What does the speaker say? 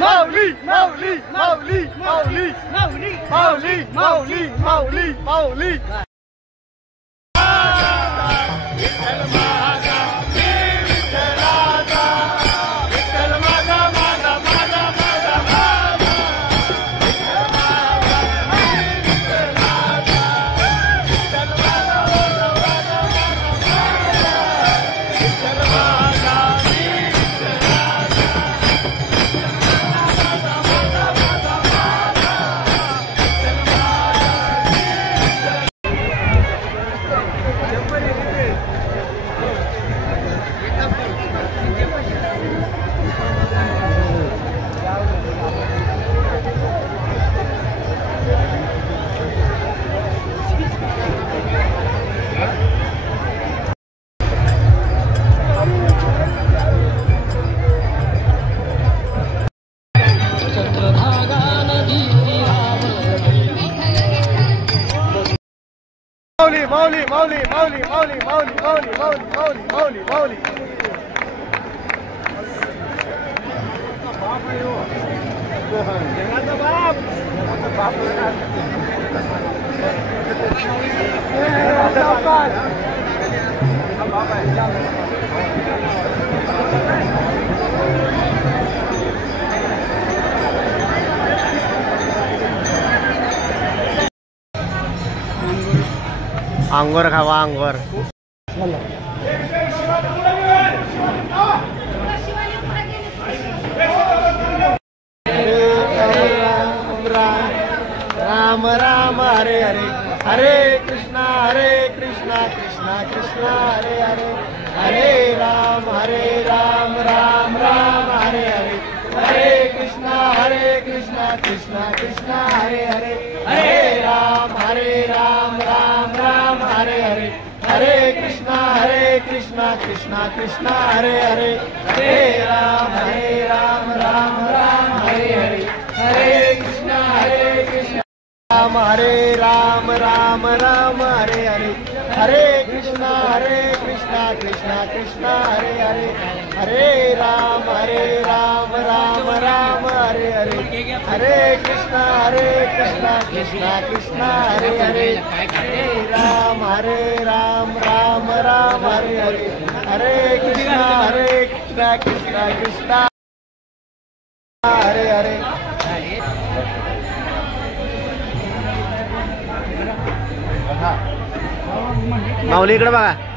माऊली माऊली माऊली माऊली माऊली माऊली माऊली माऊली माऊली माऊली माऊली माऊली माऊली माऊली माऊली माऊली माऊली माऊली माऊली अंगोर खावा अंगोर राम राम हरे हरे हरे कृष्णा कृष्णा कृष्णा हरे हरे हरे राम राम राम हरे हरे हरे कृष्णा कृष्णा कृष्णा हरे हरे हरे राम राम राम हरे हरे हरे कृष्णा कृष्णा कृष्णा हरे हरे हरे राम राम राम हरे हरे हरे कृष्णा राम राम हरे हरे हरे कृष्णा कृष्णा कृष्णा हरे हरे हरे राम राम राम हरे हरे हरे कृष्णा कृष्णा कृष्णा हरे हरे हरे राम राम राम हरे हरे हरे कृष्णा कृष्णा कृष्णा हरे हरे माऊली इकडे बघा.